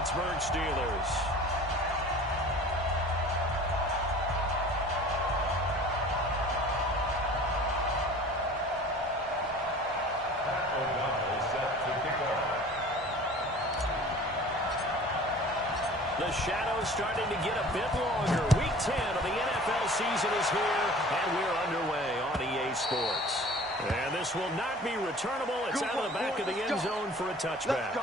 Pittsburgh Steelers. The shadow's starting to get a bit longer. Week 10 of the NFL season is here, and we're underway on EA Sports. And this will not be returnable. It's out of the back of the end zone for a touchback.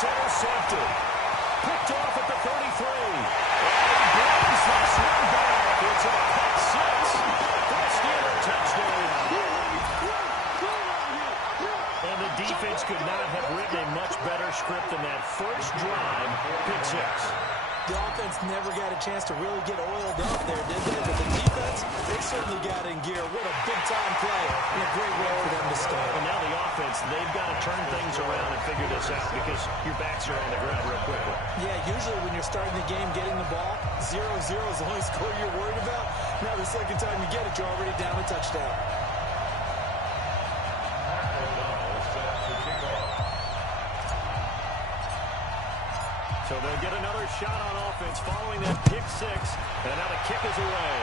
Intercepted. Picked off at the 33. And brings this one back. It's a pick six. The Steeler touchdown. And the defense could not have written a much better script than that first drive. Pick six. The offense never got a chance to really get oiled up there, did they? But the defense, they certainly got in gear. What a big-time play and a great way for them to start. And now the offense, they've got to turn things around and figure this out because your backs are on the ground real quickly. Yeah, usually when you're starting the game, getting the ball, 0-0 is the only score you're worried about. Now the second time you get it, you're already down a touchdown. So they'll get another shot on offense following that pick six. And now the kick is away.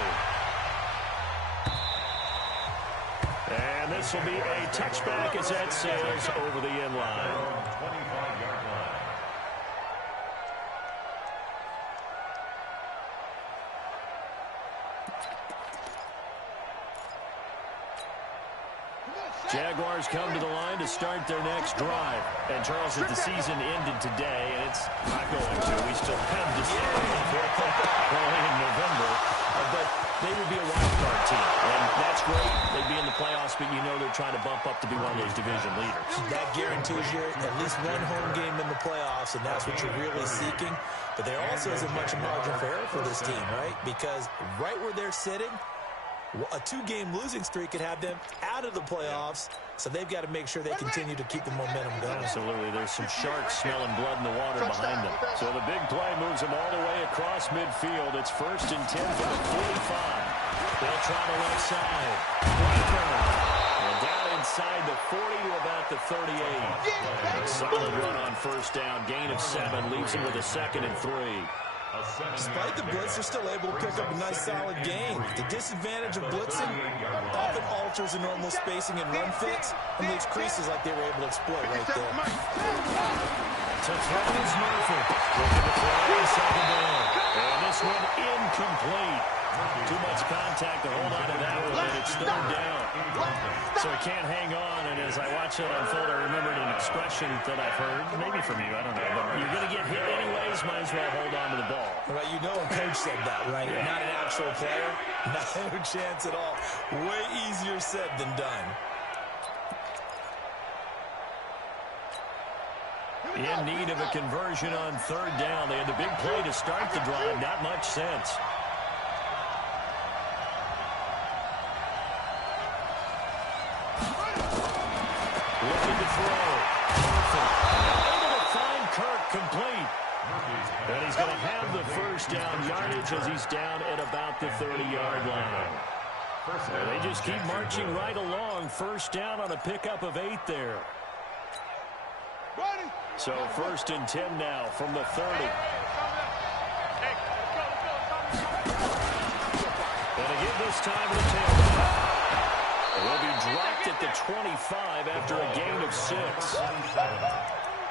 And this will be a touchback as that sails over the end line. 25-yard line. Jaguars come to the line to start their next drive. And, Charles, if the season ended today, and it's not going to, we still have December early in November, but they would be a wild card team. And that's great. They'd be in the playoffs, but you know they're trying to bump up to be one of those division leaders. That guarantees you at least one home game in the playoffs, and that's what you're really seeking. But there also isn't much margin for error for this team, right? Because right where they're sitting, a two-game losing streak could have them out of the playoffs, so they've got to make sure they continue to keep the momentum going. Absolutely. There's some sharks smelling blood in the water behind them. So the big play moves them all the way across midfield. It's 1st and 10 for the 45. They'll try the left side. And down inside the 40 to about the 38. A solid run on first down. Gain of 7 leaves them with a 2nd and 3. Despite the blitz, they're still able to pick up a nice, solid gain. The disadvantage of blitzing often alters the normal spacing and run fits and leaves creases like they were able to exploit right there. To throw is Murphy. Looking to throw a second down. And this one incomplete. Too much contact to hold on to that one, and it's 3rd down. So he can't hang on, and as I watch it unfold, I remembered an expression that I've heard, maybe from you, I don't know, but you're going to get hit anyways, might as well hold on to the ball. Right, you know a coach said that, right? Yeah. Not an actual player. No chance at all. Way easier said than done. In need of a conversion on 3rd down. They had the big play to start the drive, not much sense. Looking to throw. Able to find Kirk complete. And he's going to have the first down yardage as he's down at about the 30-yard line. And they just keep marching right along. First down on a pickup of 8 there. So 1st and 10 now from the 30. And again this time the tailback. Will be dropped at the 25 after a gain of 6.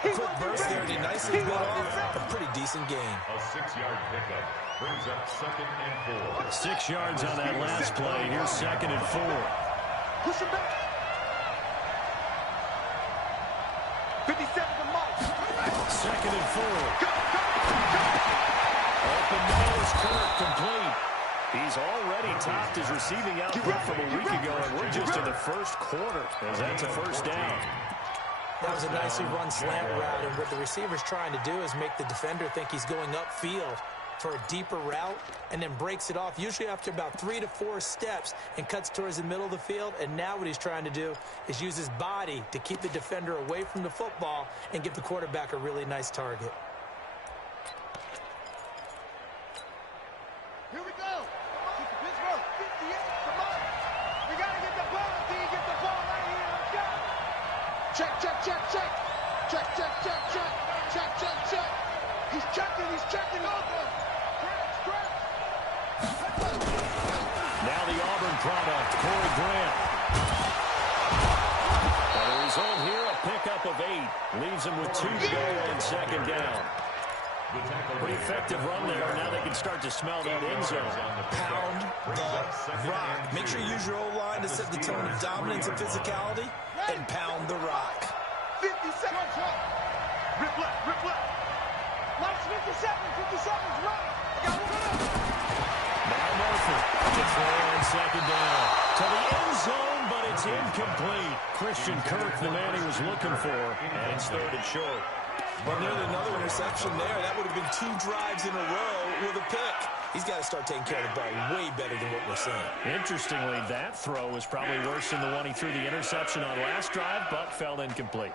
Quick burst there, and he nicely bit off a pretty decent gain. A 6-yard pickup brings up 2nd and 4. 6 yards on that last play. Here's 2nd and 4. Push him back. 57 to Mike. 2nd and 4. Open nose, Kirk complete. He's already topped his receiving output from a week ago, and we're just in the first quarter as that's a first down. That was a nicely run slant route, and what the receiver's trying to do is make the defender think he's going upfield for a deeper route and then breaks it off, usually after about 3 to 4 steps, and cuts towards the middle of the field. And now what he's trying to do is use his body to keep the defender away from the football and give the quarterback a really nice target. Here we go. Pittsburgh, 58. Come on. We got to get the ball. Get the ball right here. Let's go. Check, check, check, check. Check, check, check, check. Check, check, check. He's checking. He's checking. Now the Auburn product, Corey Grant. And the result here, a pickup of 8. Leaves him with 2 to go on second down. Pretty effective run there. Now they can start to smell that end zone. Pound the rock. Make sure you use your O-line to set the tone of dominance and physicality, and pound the rock. 50 seconds. Rip left, rip left. Last 57. 57's right. I got one. Now Murphy to throw on second down. To the end zone, but it's incomplete. Christian Kirk, the man he was looking for, and it's 3rd and short. Well, nearly another interception there. That would have been 2 drives in a row with a pick. He's got to start taking care of the ball way better than what we're seeing. Interestingly, that throw was probably worse than the one he threw the interception on last drive, but fell incomplete.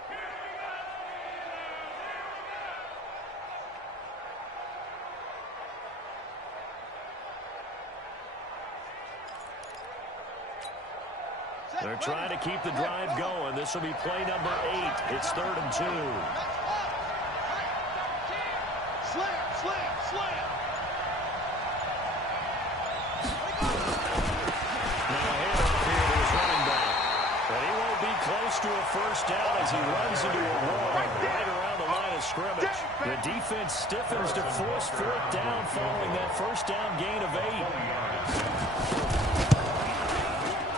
They're trying to keep the drive going. This will be play number 8. It's 3rd and 2. Slam, slam, slam. Now a handoff here to his running back. But he won't be close to a first down as he runs into a wall right around the line of scrimmage. The defense stiffens to force 4th down following that first down gain of 8.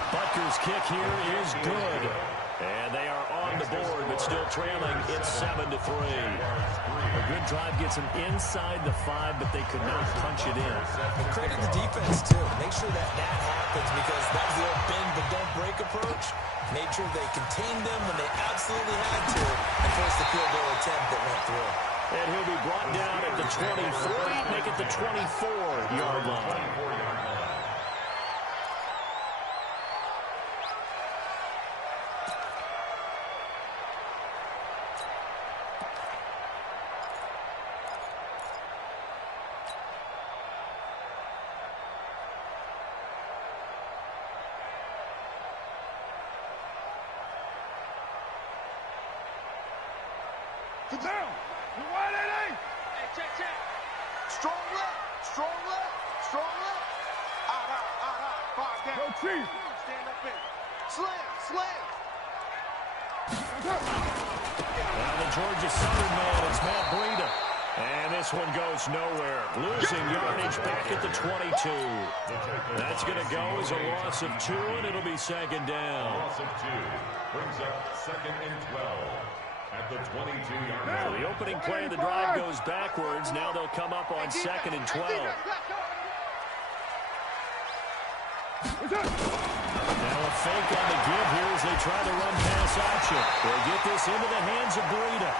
Butker's kick here is good. And they are on the board, but still trailing. It's 7-3. A good drive gets them inside the 5, but they could not punch it in. And credit the defense, too. Make sure that happens, because that was the old bend but don't break approach. Made sure they contained them when they absolutely had to and forced the field goal attempt that went through. And he'll be brought down at the 23, make it the 24-yard line. Down. You're wide at 8. Hey, check, check. Strong left, strong left, strong left. Out. 5 down. Go, Chief. Stand up in. Slam, slam. Now the Georgia Southern man, it's Matt Breida. And this one goes nowhere. Losing yardage back at the 22. That's going to go as a loss of 2, and it'll be second down. Loss of 2 brings up 2nd and 12. At the 22-yard line. So the opening play of the drive goes backwards. Now they'll come up on 2nd and 12. Now a fake on the give here as they try to run pass option. They'll get this into the hands of Breida.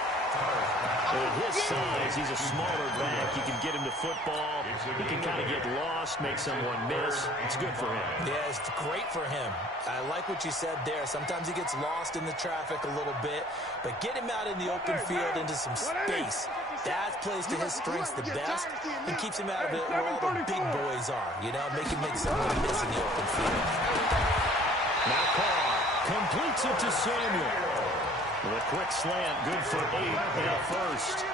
At his size, he's a smaller back. You can get him to football. He can kind of get lost, make someone miss. It's good for him. Yeah, it's great for him. I like what you said there. Sometimes he gets lost in the traffic a little bit, but get him out in the open field into some space. That plays to his strengths the best and keeps him out of it where all the big boys are. You know, make someone miss in the open field. Now Carr completes it to Samuel. With a quick slant, good for 8 and a first.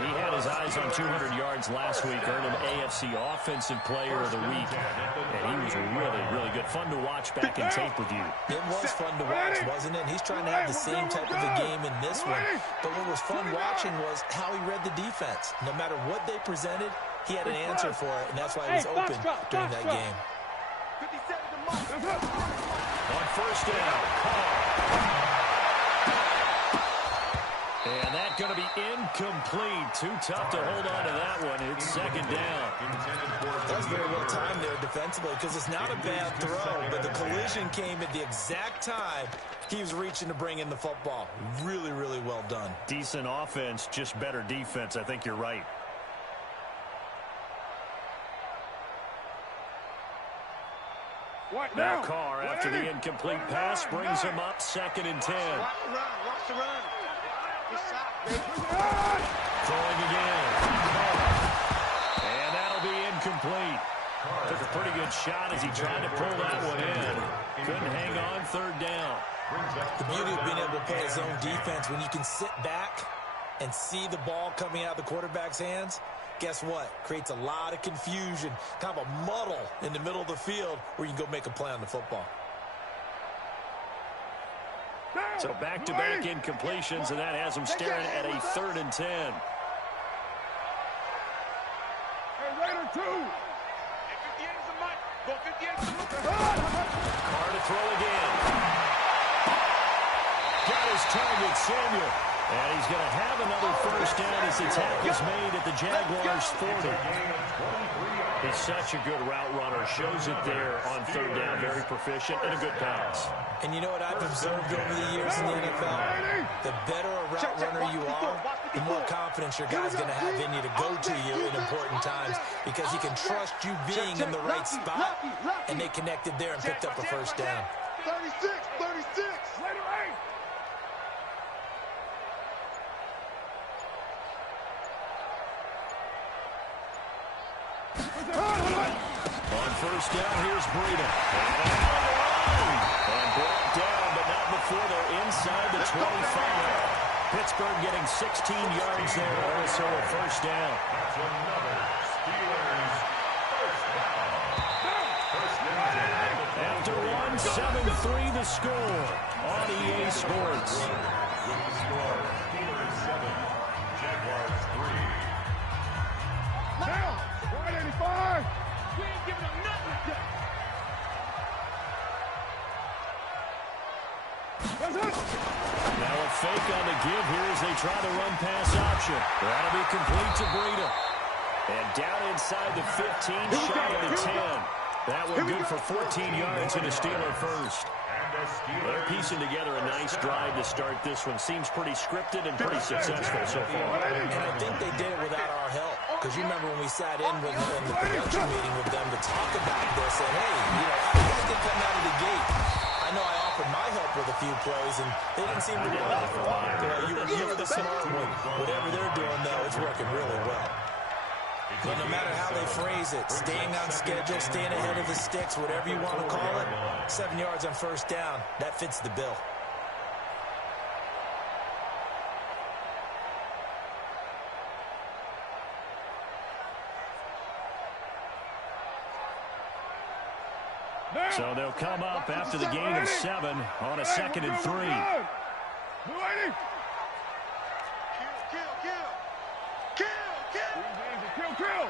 He had his eyes on 200 yards last week, earned him AFC Offensive Player of the Week. And he was really, really good. Fun to watch back in tape with you. It was fun to watch, wasn't it? He's trying to have the same type of a game in this one. But what was fun watching was how he read the defense. No matter what they presented, he had an answer for it, and that's why he was open during that game. On first down, Carr. And that going to be incomplete. Too tough to hold on to that one. It's second down. That's very well timed there defensively because it's not a bad throw, but the collision came at the exact time he was reaching to bring in the football. Really, really well done. Decent offense, just better defense. I think you're right. Now Carr, after the incomplete pass, brings him up second and 10. Watch the run. Throwing again. And that'll be incomplete. Took a pretty good shot as he tried to pull that one in. Couldn't hang on, third down. The beauty of being able to play his own defense, when you can sit back and see the ball coming out of the quarterback's hands, guess what? Creates a lot of confusion, kind of a muddle in the middle of the field where you can go make a play on the football. So back-to-back incompletions, and that has him staring at a third and 10. Hey, Raider 2. 58 is the mic. Go 58 is the mic. Carr to throw again. Got his target, Samuel. And he's going to have another first down as the tackle's made at the Jaguars' 40. He's such a good route runner. Shows it there on third down. Very proficient and a good pass. And you know what I've observed over the years in the NFL? The better a route runner you are, the more confidence your guy's going to have in you to go to you in important times because he can trust you being in the right spot, and they connected there and picked up a first down. 36. On first down, here's Breida. And brought down, but not before they're inside the 25. Pittsburgh getting 16 yards there, also a first down. That's another Steelers first down. After one, 7-3 the score on EA Sports. With the score, Steelers 7, Jaguars 3. Now, 185. We ain't giving them nothing to Now a fake on the give here as they try the run pass option. That'll be complete to Breida. And down inside the 15, shy of the 10. That one good for 14 yards and a Steeler first. They're piecing together a nice drive to start this one. Seems pretty scripted and pretty successful so far. And I think they did it without our help. Because you remember when we sat in with in the production meeting with them to talk about this, and hey, you know, how guys did come out of the gate. I know I offered my help with a few plays, and they didn't seem to do it. You're the smart one. Whatever they're doing, though, it's working really well. But no matter how they phrase it, staying on schedule, staying ahead of the sticks, whatever you want to call it, 7 yards on first down, that fits the bill. So they'll come up after the gain of 7 on a 2nd and 3. Kill.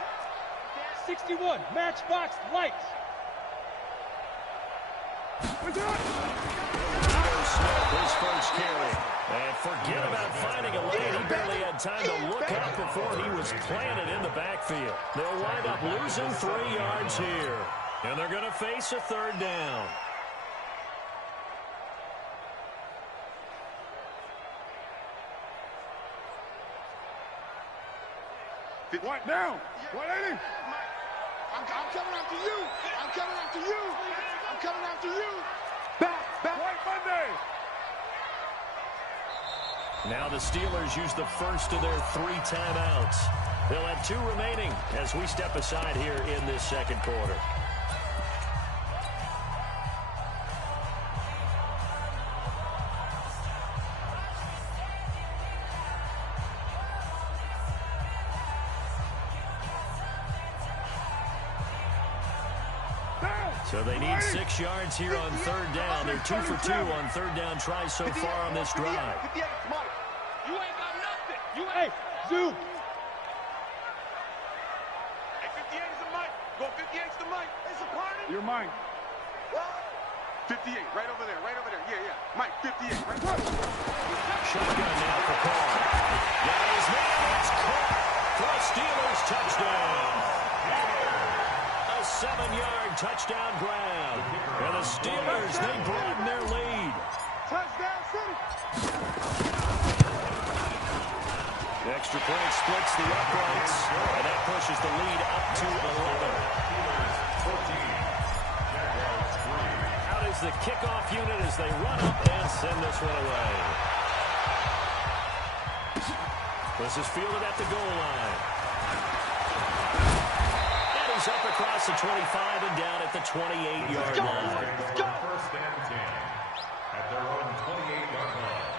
61, matchbox lights. His first carry. And forget about finding a lane. He barely had time to look up before he was planted in the backfield. They'll wind up losing 3 yards here. And they're going to face a third down. What now? 180. I'm coming after you. I'm coming after you. I'm coming after you. Back. White Monday. Now the Steelers use the first of their 3 timeouts. They'll have 2 remaining as we step aside here in this second quarter. So they need 6 yards here on third down. They're 2 for 2 on third down tries so far on this drive. You ain't got nothing. You ain't. Zoom. Hey, 58 is the mic. Go 58 is the mic. It's a party. You're mine. 58, right over there, right over there. Yeah, yeah. Mike, 58, right there. Shotgun now for Carr. Got his man. It's caught for a Steelers touchdown. A 7-yard touchdown grab. And the Steelers, they broaden their lead. Touchdown City. The extra point splits the uprights, and that pushes the lead up to 11. Out is the kickoff unit as they run up and send this one away. This is fielded at the goal line. And he's up across the 25 and down at the 28-yard line. First and 10 at their own 28-yard line.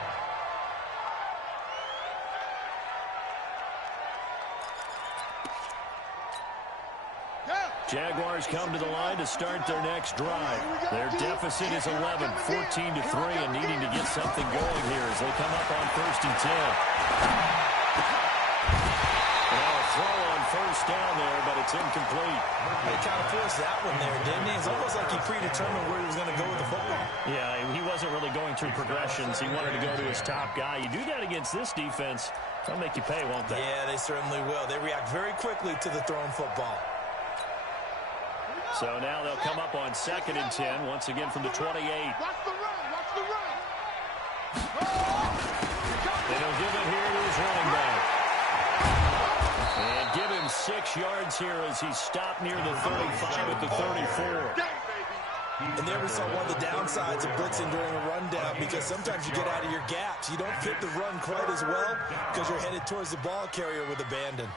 Jaguars come to the line to start their next drive. Their deficit is 11, 14-3, and needing to get something going here as they come up on 1st and 10. Now a throw on first down there, but it's incomplete. They kind of forced that one there, didn't he? It's almost like he predetermined where he was going to go with the football. Yeah, he wasn't really going through progressions. He wanted to go to his top guy. You do that against this defense, they'll make you pay, won't they? Yeah, they certainly will. They react very quickly to the thrown football. So now they'll come up on 2nd and 10, once again from the 28. Watch the run, watch the run. And he'll give it here to his running back. And give him 6 yards here as he stopped near the 35 at the 34. And there we saw one of the downsides of blitzing during a rundown, because sometimes you get out of your gaps. You don't fit the run quite as well because you're headed towards the ball carrier with abandon.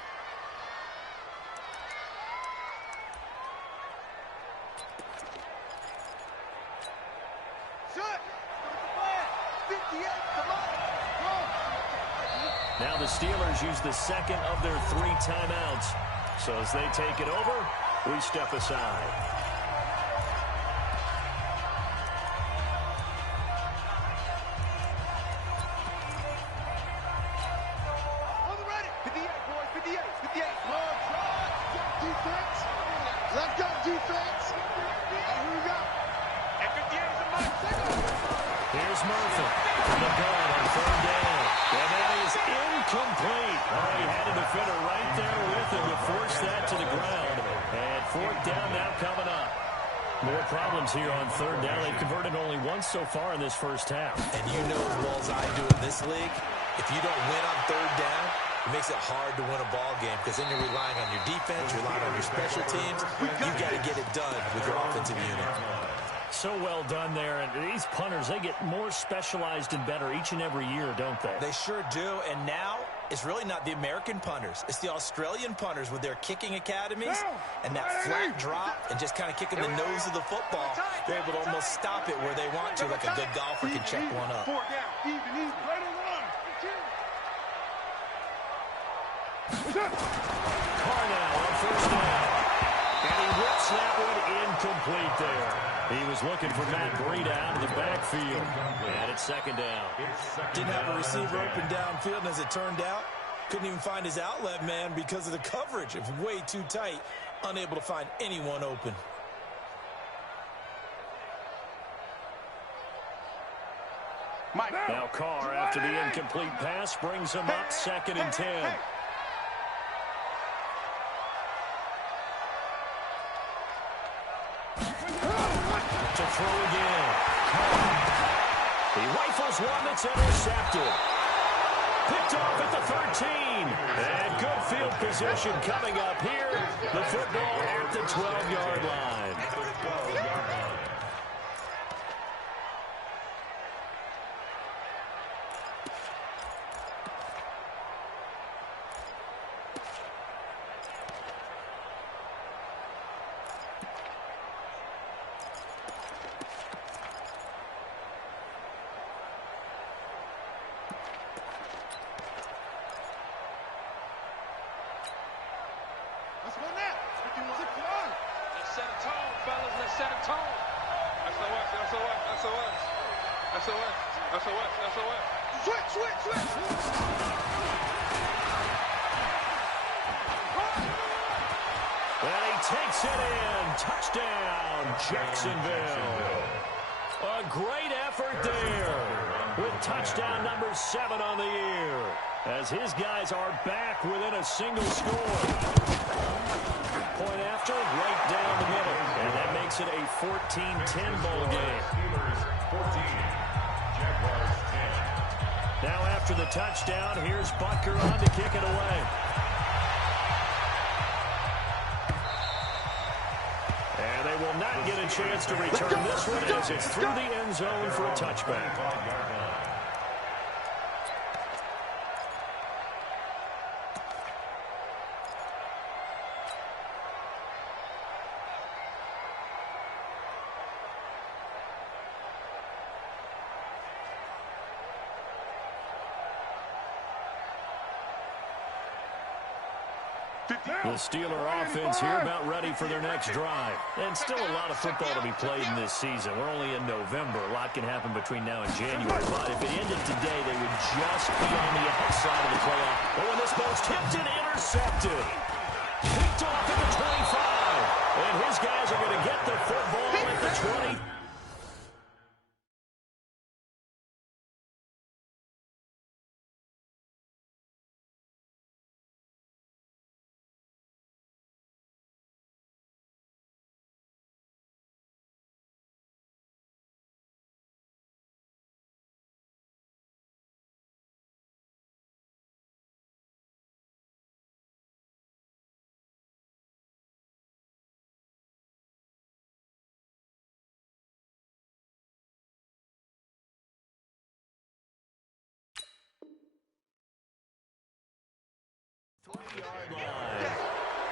Now the Steelers use the second of their 3 timeouts. So as they take it over, we step aside. On the ready. 58, boys, 58, 58. Defense. Left up defense. And here we go. And 58 is a must. Here's Murphy. The gun on 3rd down. And that is incomplete. Oh, he had a defender right there with him to force that to the ground. And 4th down now coming up. More problems here on 3rd down. They've converted only once so far in this first half. And you know as well as I do in this league, if you don't win on 3rd down, it makes it hard to win a ball game, because then you're relying on your defense, you're relying on your special teams. You've got to get it done with your offensive unit. So well done there. And these punters, they get more specialized and better each and every year, don't they? They sure do. And now it's really not the American punters. It's the Australian punters with their kicking academies and that flat drop and just kind of kicking the nose of the football. They're able to almost stop it where they want to, like a good golfer can check one up. 4 down, even, right on the line. Carr now on 1st down. And he whips that one incomplete there. He was looking for Matt Breida out of the backfield. And it's 2nd down. Didn't have a receiver open downfield, and as it turned out, couldn't even find his outlet man because of the coverage. It was way too tight, unable to find anyone open. Now Carr, after the incomplete pass, brings him up 2nd and 10. To throw again. He rifles one that's intercepted. Picked off at the 13. And good field position coming up here. The football at the 12-yard line. Let's go now. 51. Let's set a tone, fellas. Let's set a tone. SOS. Switch. And he takes it in. Touchdown, Jacksonville. A great effort there with touchdown number 7 on the year as his guys are back within a single score. Point after, right down the middle. And that makes it a 14-10 ball game. Steelers 14, Jaguars 10. Now after the touchdown, here's Butker on to kick it away. And they will not get a chance to return this one as it's through the end zone for a touchback. The Steeler offense here about ready for their next drive. And still a lot of football to be played in this season. We're only in November. A lot can happen between now and January. But if it ended today, they would just be on the outside of the playoff. Oh, and this ball's tipped and intercepted. Picked off at the 25. And his guys are going to get the football at the 20.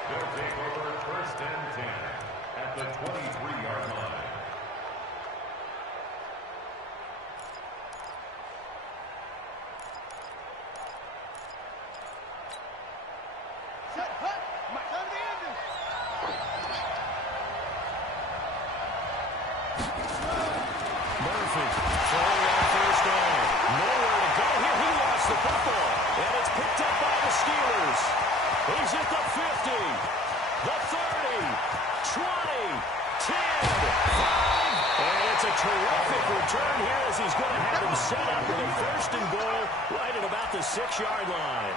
They'll take over 1st and 10 at the 23-yard line. Set, hut, my time to end it. Murphy, throwing on 1st down. Nowhere to go here. He lost the football. And it's picked up by the Steelers. He's at the 50, the 30, 20, 10, 5. And it's a terrific return here as he's going to have him set up with a 1st and goal right at about the 6-yard line.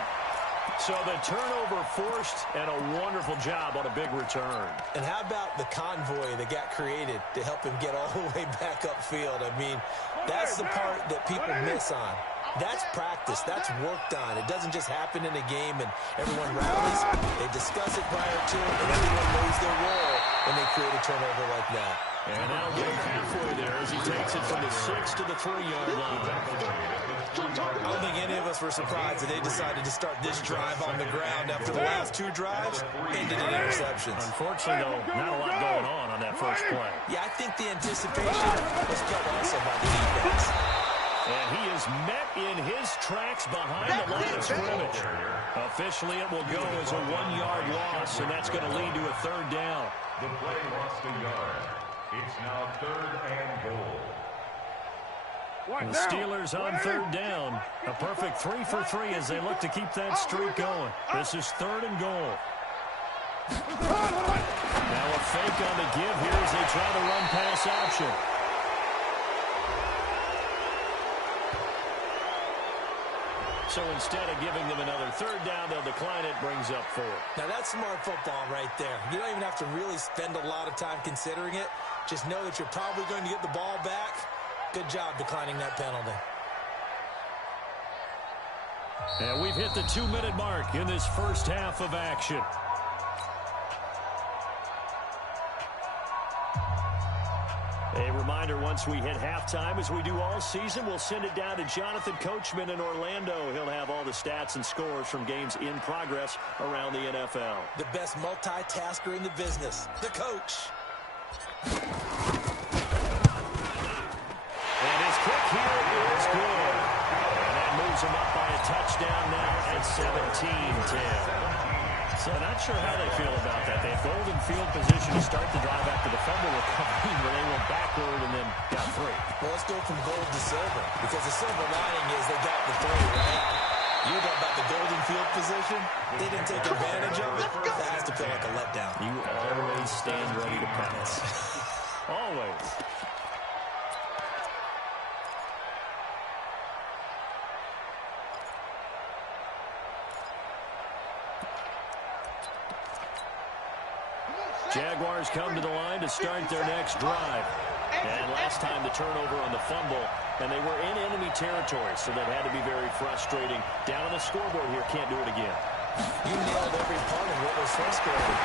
So the turnover forced and a wonderful job on a big return. And how about the convoy that got created to help him get all the way back upfield? I mean, that's the part that people miss on. That's practice. That's worked on. It doesn't just happen in a game and everyone rallies. They discuss it prior to it, and everyone knows their role when they create a turnover like that. And now get halfway there as he takes it from the 6 to the 3-yard line. I don't think any of us were surprised that they decided to start this drive on the ground after the last 2 drives ended in interceptions. Unfortunately, though, not a lot going on that first play. Yeah, I think the anticipation was felt also by the defense. And he is met in his tracks behind the line of scrimmage. Officially, it will go as a 1-yard loss, and that's going to lead to a 3rd down. The play lost a yard. It's now 3rd and goal. And the Steelers on 3rd down. A perfect 3 for 3 as they look to keep that streak going. This is 3rd and goal. Now a fake on the give here as they try to run pass option. So instead of giving them another 3rd down, they'll decline it, brings up 4. Now that's smart football right there. You don't even have to really spend a lot of time considering it. Just know that you're probably going to get the ball back. Good job declining that penalty. And we've hit the 2-minute mark in this first half of action. A reminder, once we hit halftime, as we do all season, we'll send it down to Jonathan Coachman in Orlando. He'll have all the stats and scores from games in progress around the NFL. The best multitasker in the business, the coach. And his kick here is good. And that moves him up by a touchdown now at 17-10. So not sure how they feel about that. They have golden field position to start the drive after the fumble recovery, where they went backward and then got 3. Well, let's go from gold to silver, because the silver lining is they got the 3, right? You're talking about the golden field position. They didn't take advantage of it. That has to feel like a letdown. You always stand ready to pounce. Always. Jaguars come to the line to start their next drive. And last time the turnover on the fumble, and they were in enemy territory, so that had to be very frustrating. Down on the scoreboard here, can't do it again. You nailed every part of what was frustrating.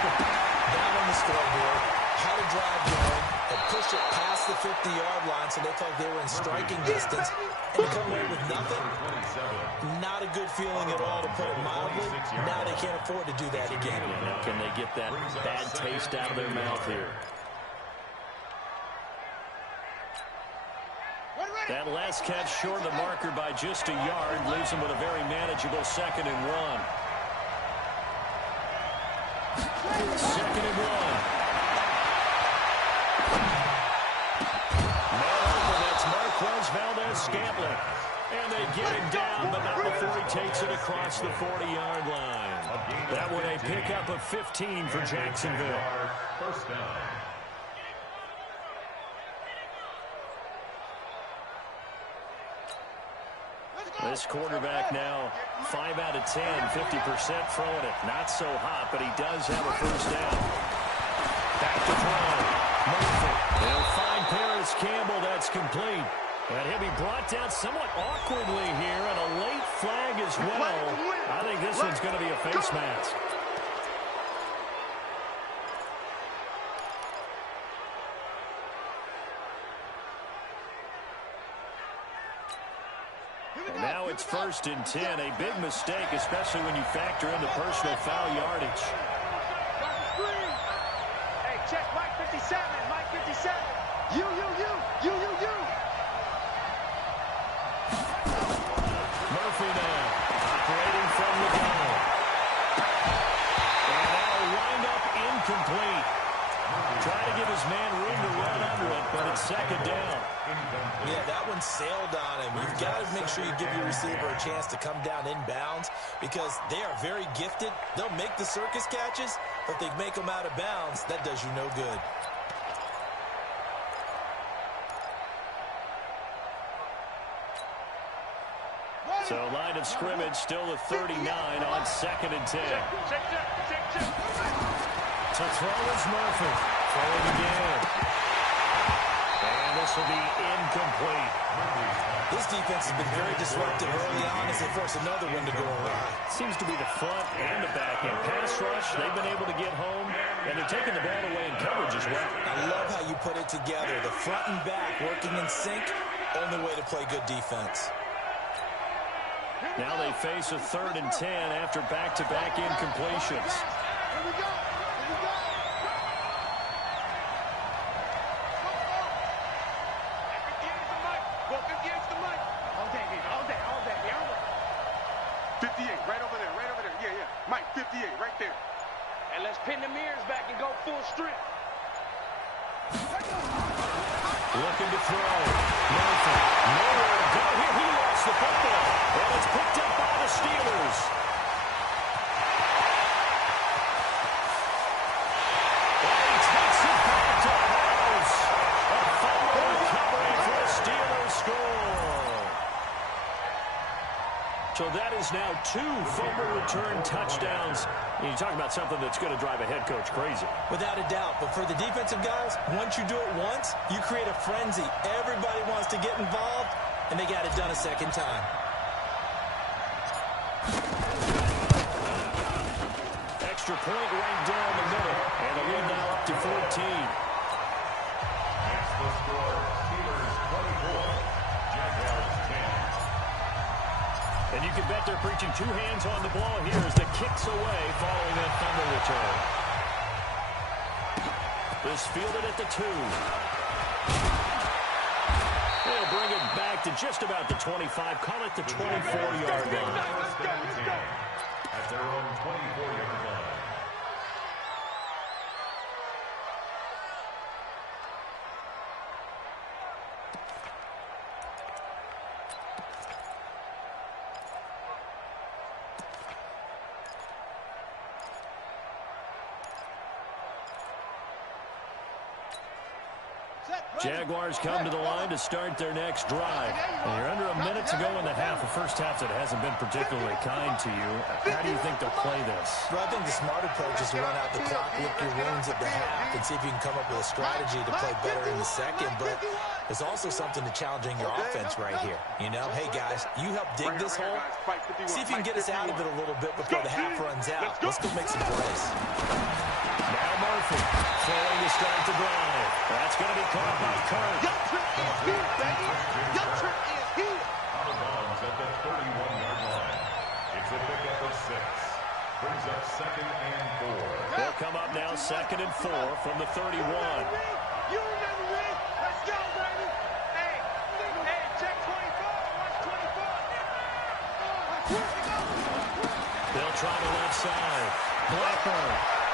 Down on the scoreboard, had a drive going, and pushed it past the 50-yard line so they felt they were in striking distance, and to come away with nothing, not a good feeling at all, to put it mildly. Now they can't afford to do that again. Now can they get that bad taste out of their mouth here? That last catch short of the marker by just a yard leaves them with a very manageable 2nd and 1. 2nd and 1. That's Marquez Valdez-Scantling. And they get him down, but not before he takes it across the 40-yard line. That one a pickup of 15 for Jacksonville. First down. This quarterback now 5 out of 10, 50% throwing it. Not so hot, but he does have a first down. Back to throw. Murphy. They'll find Paris Campbell. That's complete. And he'll be brought down somewhat awkwardly here, and a late flag as well. I think this one's going to be a face mask. And now it's 1st and 10. A big mistake, especially when you factor in the personal foul yardage. Hey, check Mike 57, Mike 57. You. Murphy now, operating from the goal. And that'll wind up incomplete. Trying to give his man room to run under it, but it's 2nd down. Yeah, that one sailed on him. You've got to make sure you give your receiver a chance to come down inbounds because they are very gifted. They'll make the circus catches, but if they make them out of bounds, that does you no good. So line of scrimmage still a 39 on 2nd and 10. To throw is Murphy. Throwing again. And this will be incomplete. This defense has been very disruptive early on as they force another one to go awry. Seems to be the front and the back end. Pass rush, they've been able to get home, and they're taking the ball away in coverage as well. I love how you put it together. The front and back working in sync, only way to play good defense. Now they face a 3rd and 10 after back-to-back incompletions. Here we go. Mike, 58, right there. And let's pin the mirrors back and go full strength. Looking to throw. Murphy. Nowhere to go here. He lost the football. And it's picked up by the Steelers. And he takes it back to the house. A fumble recovery for a Steelers score. So that is now 2 fumble return touchdowns. You talk about something that's going to drive a head coach crazy. Without a doubt. But for the defensive guys, once you do it once, you create a frenzy. Everybody wants to get involved, and they got it done a second time. Extra point right down the middle. And the lead now up to 14. That's the score. Steelers 24. Jaguars 10. And you can bet they're preaching 2 hands on the ball here as the kicks away following that fumble return. This fielded at the 2. They'll bring it back to just about the 25. Call it the 24-yard line. At their own 24-yard line. Jaguars come to the line to start their next drive. And you're under a minute to go in the half. A first half that hasn't been particularly kind to you. How do you think they'll play this? Well, I think the smart approach is to run out the clock, lick your wounds at the half, and see if you can come up with a strategy to play better in the second. But there's also something to challenging your offense right here. You know, hey, guys, you help dig this hole. See if you can get us out of it a little bit before the half runs out. Let's go make some plays. Now Murphy throwing to start the drive. That's going to be caught by Kirk. Your trip is here, baby. Your trip is here. Out of bounds at the 31-yard line. It's a pickup of 6. Brings up 2nd and 4. They'll come up now 2nd and 4 from the 31. You remember me? Let's go, baby. Hey, check 24. Watch 24. They'll try the left side. Blackburn.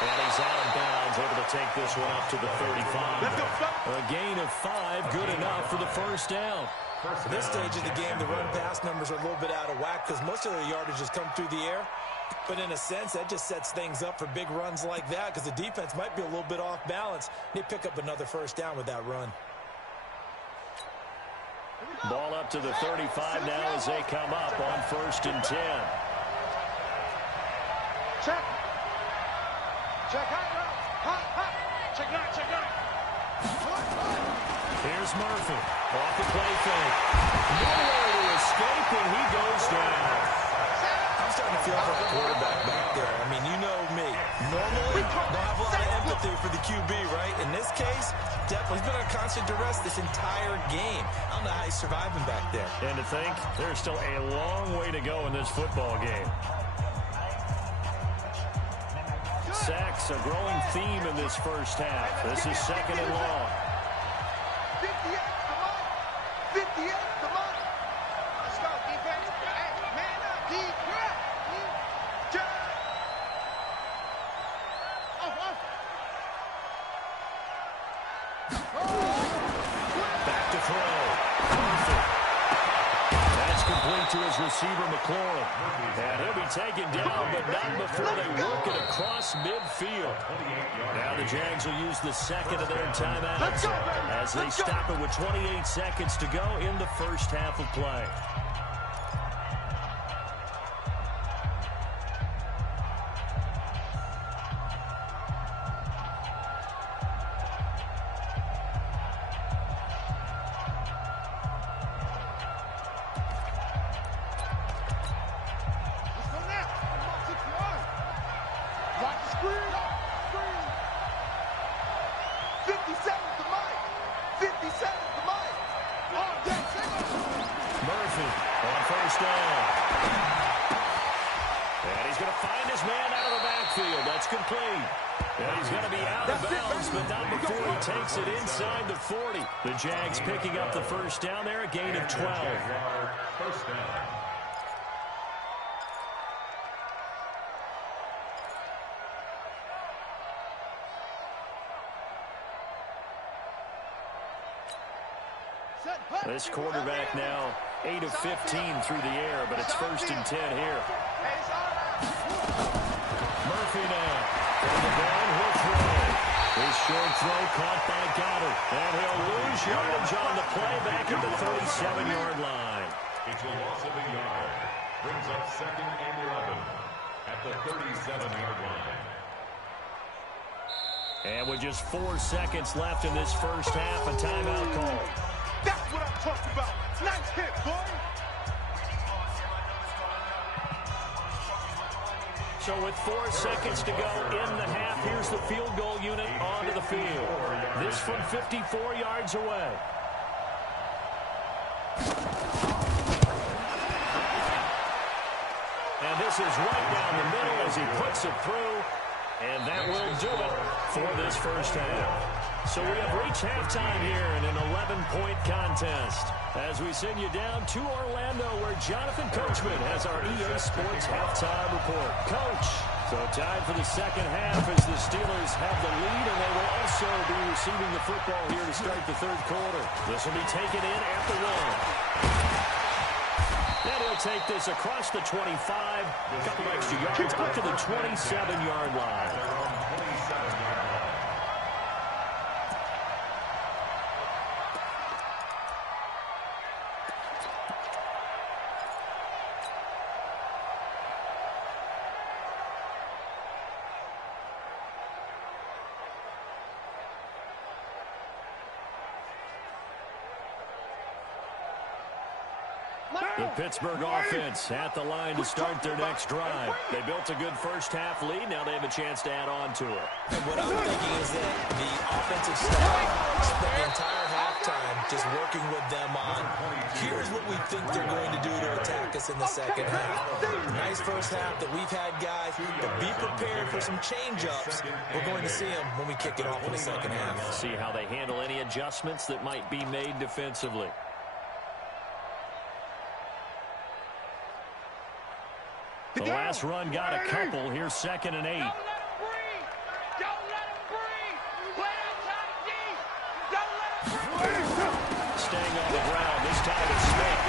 And he's out of bounds, able to take this one up to the 35. A gain of 5, good enough for the first down. At this stage of the game, the run-pass numbers are a little bit out of whack because most of their yardage has come through the air. But in a sense, that just sets things up for big runs like that because the defense might be a little bit off balance. They pick up another first down with that run. Ball up to the 35 now as they come up on 1st and 10. Check. Check hot. Check out. Here's Murphy. Off the play fake. Nowhere to escape, and he goes down. I'm starting to feel like a quarterback back there. I mean, you know me. Normally, don't have a lot of empathy for the QB, right? In this case, definitely. He's been under constant duress this entire game. I don't know how he's surviving back there. And to think, there's still a long way to go in this football game. Sacks, a growing theme in this first half. This is 2nd and long. 58, come on. 58, come on. Let's go, defense. Hey, man up, defense. Back to throw. Perfect. That's complete to his receiver, McLaurin. And he'll be taken down, but not before they work it across midfield. Now the Jags will use the second of their timeouts as they stop it with 28 seconds to go in the first half of play. The Jags picking up the first down there, a gain of 12. First down. This quarterback now 8 of 15 through the air, but it's 1st and 10 here. Murphy now from the gun, he'll throw. His short throw caught by Goddard, and he'll lose yardage on the play back at the 37-yard line. It's a loss of a yard. Brings up 2nd and 11 at the 37-yard line. And with just 4 seconds left in this first half, a timeout call. That's what I'm talking about. Nice hit, boy. So with 4 seconds to go in the half, here's the field goal unit onto the field. This from 54 yards away. And this is right down the middle as he puts it through. And that will do it for this first half. So we have reached halftime here in an 11-point contest as we send you down to Orlando where Jonathan Coachman has our EA Sports halftime report. Coach, so time for the second half as the Steelers have the lead, and they will also be receiving the football here to start the third quarter. This will be taken in at the 1. And he'll take this across the 25, a couple extra yards up to the 27-yard line. The Pittsburgh offense at the line to start their next drive. They built a good first-half lead. Now they have a chance to add on to it. And what I'm thinking is that the offensive staff spent the entire halftime just working with them on, here's what we think they're going to do to attack us in the second half. Nice first half that we've had, guys, but be prepared for some change-ups. We're going to see them when we kick it off in the second half. See how they handle any adjustments that might be made defensively. The last run got a couple. Here's 2nd and 8. Don't let him breathe. Don't let him breathe. Play outside deep. Don't let him breathe. Staying on the ground. This time it's Smith.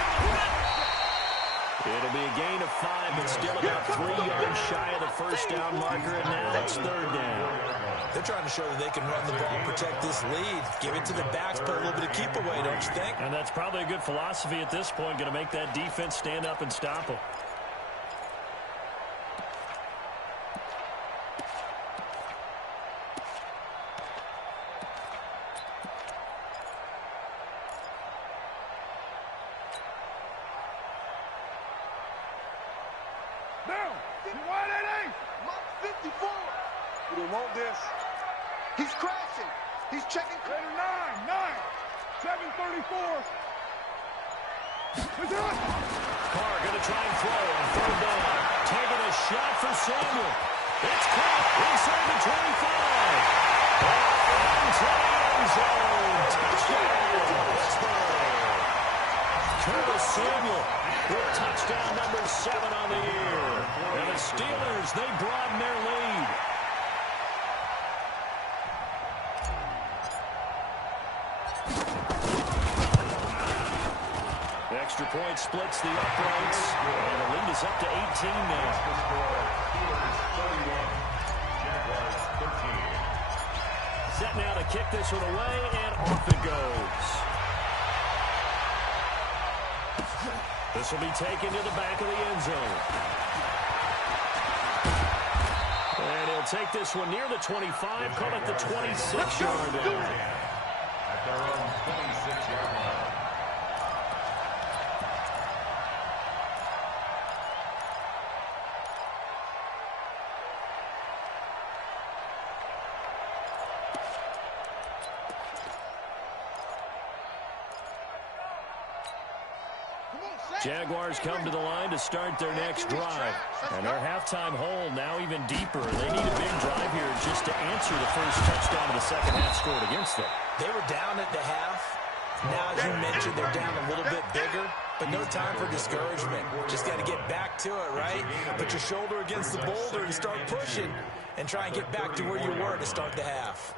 It'll be a gain of 5, but still about 3 yards shy of the first down marker, and now it's 3rd down. They're trying to show that they can run the ball, protect this lead, give it to the backs, put a little bit of keep away, don't you think? And that's probably a good philosophy at this point, going to make that defense stand up and stop them. Down. Wide 88. Mark 54. We don't want this. He's crashing. He's checking. 9. 734. Carr going to try and throw on 3rd down. Taking a shot for Samuel. It's caught inside the 25. Into the end zone. Touchdown, Pittsburgh. Curtis Samuel with touchdown number 7 on the year. And the Steelers, they broaden their lead. Extra point splits the uprights, and the lead is up to 18 now. Set now to kick this one away, and off it goes. This will be taken to the back of the end zone. And he'll take this one near the 25, call it the 26-yard line. At their own 26-yard line. Jaguars come to the line to start their next drive. And their halftime hole now even deeper. They need a big drive here just to answer the first touchdown of the second half scored against them. They were down at the half. Now, as you mentioned, they're down a little bit bigger, but no time for discouragement. Just got to get back to it, right? Put your shoulder against the boulder and start pushing and try and get back to where you were to start the half.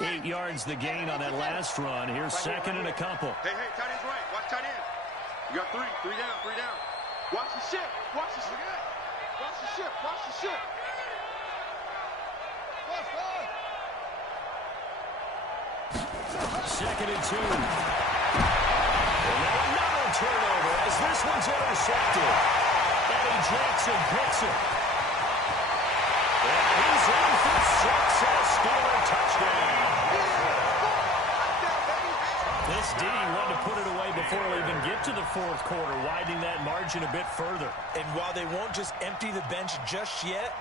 8 yards the gain on that last run. Here's 2nd and a couple. Hey, tight end's right. Watch tight end. You got 3 down. Watch the ship. Watch the ship. Watch the ship. Second and 2. And now another turnover as this one's intercepted. Eddie Jackson picks it. And he's in for 6 and a Steeler touchdown. This D wanted to put it away before we even get to the 4th quarter, widening that margin a bit further. And while they won't just empty the bench just yet,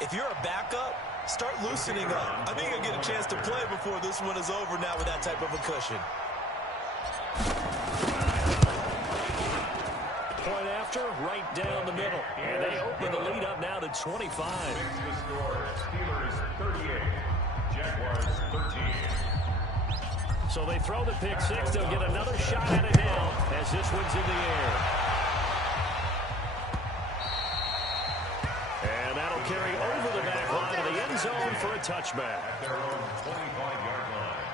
if you're a backup, start loosening up. I think you'll get a chance to play before this one is over now with that type of a cushion. Point after, right down the middle. And they open the lead up now to 25. The score, Steelers 38, Jaguars 13. So they throw the pick 6. They'll get another shot at it now as this one's in the air. And that'll carry over the back line of the end zone for a touchback. At their own 25-yard line.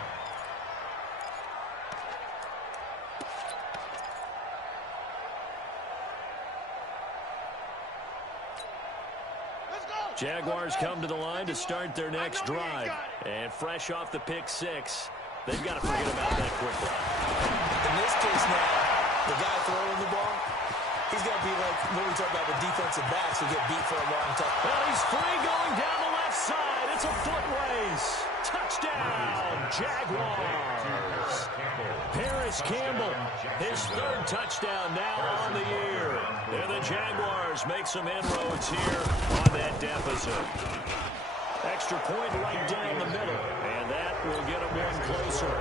Jaguars come to the line to start their next drive. And fresh off the pick 6, they've got to forget about that quickly. In this case now, the guy throwing the ball, he's got to be like what we talk about with defensive backs who get beat for a long time. Well, he's free going down the left side. It's a foot race. Touchdown, Jaguars. Paris Campbell, his third touchdown now on the year. And the Jaguars make some inroads here on that deficit. Extra point right down the middle, and that will get them one closer.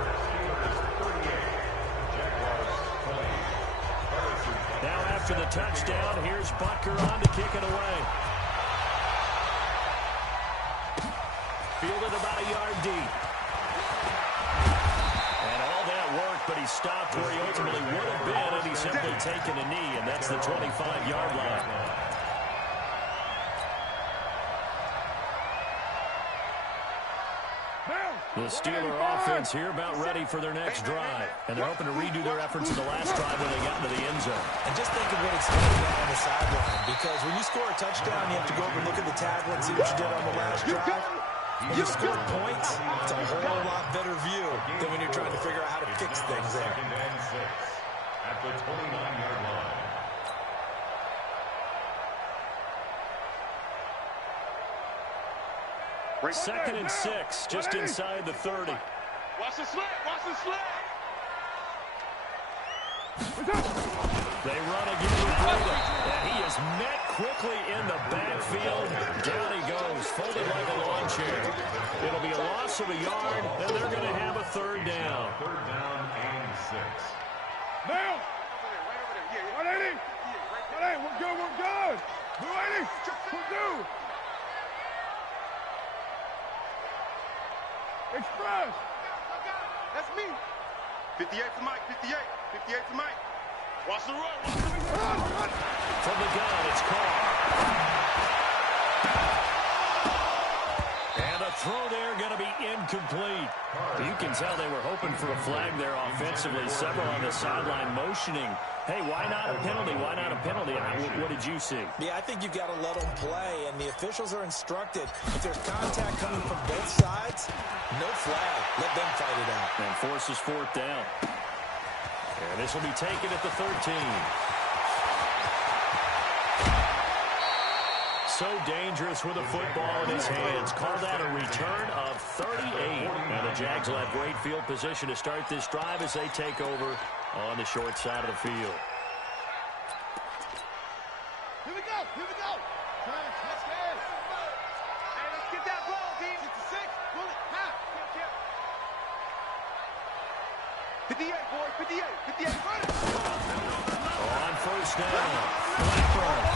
Now after the touchdown, here's Butker on to kick it away. Fielded about a yard deep. And all that work, but he stopped where he ultimately would have been, and he's simply taken a knee, and that's the 25-yard line. The Steeler offense here about ready for their next drive. And they're hoping to redo their efforts in the last drive when they got into the end zone. And just think of what it's going on the sideline. Because when you score a touchdown, you have to go over and look at the table and see what you did on the last drive. When you score points, it's a whole lot better view than when you're trying to figure out how to fix things there. Second and 6 at the 29-yard line. Second and 6, just inside the 30. Watch the slant. Watch the slant. They run again with Breida. And he is met quickly in the backfield. Down he goes, folded like a lawn chair. It'll be a loss of a yard, and they're going to have a third down. Third down and 6. Now. Right over there. Yeah. 180. 180. We're good. We're good. 280. We're good. Express. That's me. 58 to Mike. 58. 58 to Mike. Watch the run. Watch the run. From the gun, it's Carr. And a throw there going to be incomplete. You can tell they were hoping for a flag there offensively. Several on the sideline motioning. Hey, why not a penalty? Why not a penalty? What did you see? Yeah, I think you've got to let them play, and the officials are instructed. If there's contact coming from both sides, no flag. Let them fight it out. And forces fourth down. And this will be taken at the 13. So dangerous with a football in his hands. Call that a return of 38. And the Jags will have great field position to start this drive as they take over on the short side of the field. Here we go. Here we go. Let's go. Hey, let's get that ball, D. 66. Pull it. Half. 58, boys. 58. 58. Run it. On first down, Blackburn.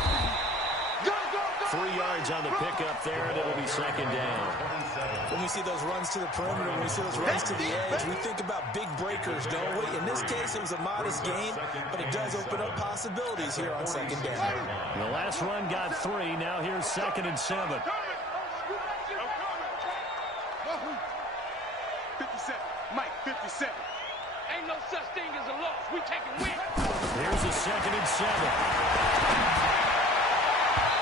3 yards on the pickup there, and it'll be second down. When we see those runs to the perimeter, when we see those runs to the edge, we think about big breakers, don't we? In this case, it was a modest gain, but it does open up possibilities here on second down. The last run got 3. Now here's second and 7. 57. Mike, 57. Ain't no such thing as a loss. We taking win. Here's a second and 7.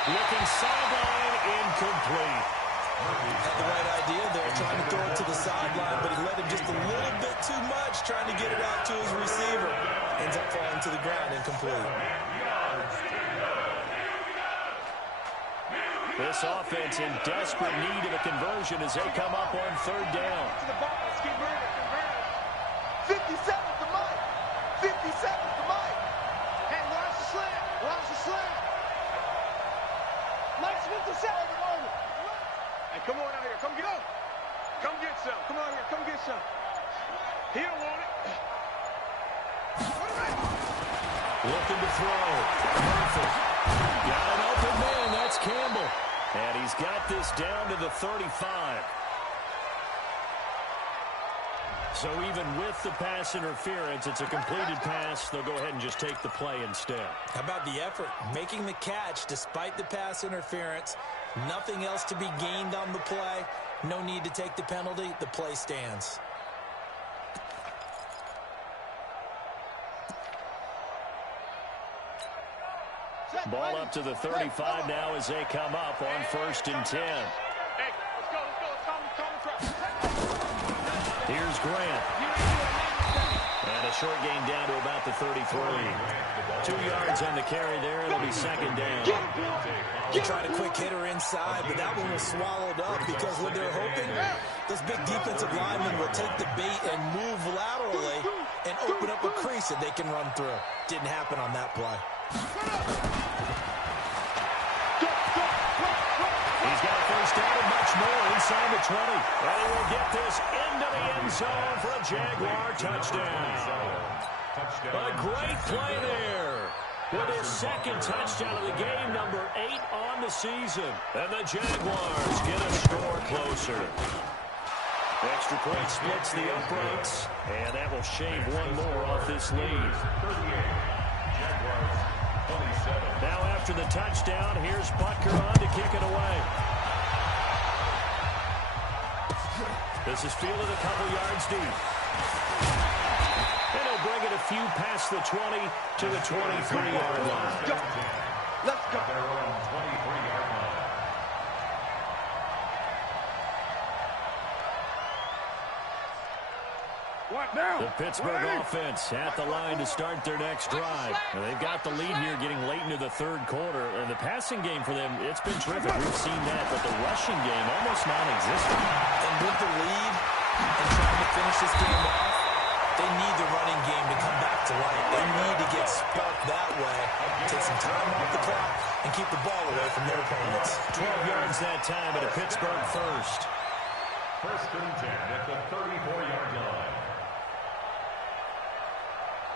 Looking sideline, incomplete. Had the right idea there, trying to throw it to the sideline, but he let him just a little bit too much, trying to get it out to his receiver. Ends up falling to the ground, incomplete. This offense in desperate need of a conversion as they come up on third down. To the ball. Let's get ready. 57 to Mike. 57 to Mike. Hey, watch the slant. Watch the slant. Mike's 57. Hey, come on out here. Come get some. Come on here. Come get some. He don't want it. Looking to throw. Murphy. Got an open man. That's Campbell. And he's got this down to the 35. So even with the pass interference, it's a completed pass. They'll go ahead and just take the play instead. How about the effort? Making the catch despite the pass interference. Nothing else to be gained on the play. No need to take the penalty. The play stands. Ball up to the 35 now as they come up on first and 10. Hey, let's go. Let's go. Let's call him. Here's Grant. And a short gain down to about the 33. 2 yards on the carry there. It'll be second down. They tried a quick hitter inside, but that one was swallowed up because what they're hoping, those big defensive linemen will take the bait and move laterally and open up a crease that they can run through. Didn't happen on that play. He's got a first down and much more inside the 20. And he will get this into the end zone for a Jaguar touchdown. A great play there. With his second touchdown of the game, number 8 on the season. And the Jaguars get a score closer. Extra point splits the uprights, and that will shave one more off this lead. Now after the touchdown, here's Butker on to kick it away. This is fielded a couple yards deep. And he'll bring it a few past the 20 to the 23-yard line. Let's go. They're on 23-yard line. What now? The Pittsburgh offense at the line to start their next drive. And they've got the lead here getting late into the third quarter. And the passing game for them, it's been terrific. We've seen that, but the rushing game almost non-existent. And with the lead and trying to finish this game off, they need the running game to come back to life. They need to get sparked that way, take some time off the clock, and keep the ball away from their opponents. 12 yards that time at a Pittsburgh first. First and 10 at the 34-yard line.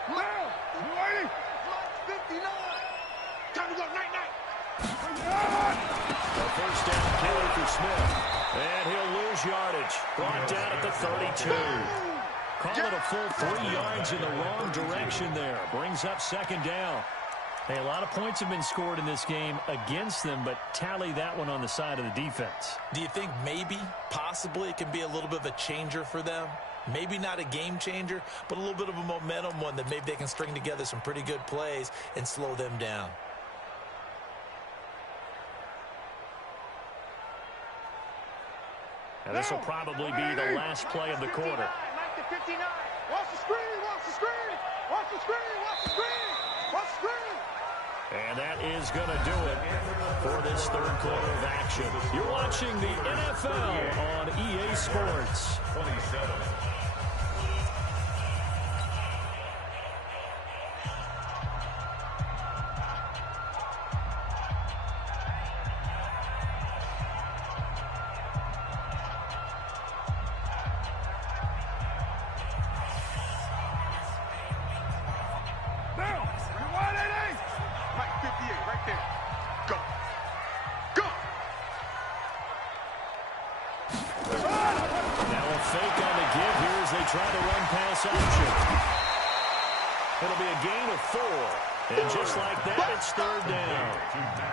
Now, you ready? Mike 59. Time to go, night-night. A first down carry for Smith. And he'll lose yardage. Brought down at the 32. Call it a full 3 yards in the wrong direction there. Brings up second down. Hey, a lot of points have been scored in this game against them, but tally that one on the side of the defense. Do you think maybe, possibly, it can be a little bit of a changer for them? Maybe not a game changer, but a little bit of a momentum one that maybe they can string together some pretty good plays and slow them down. And this will probably be the last play of the quarter. Mike to 59. Watch the screen, watch the screen. Watch the screen, watch the screen. Watch the screen. And that is going to do it for this third quarter of action. You're watching the NFL on EA Sports. 27. Try to run pass option. It'll be a gain of 4. And just like that, it's third down.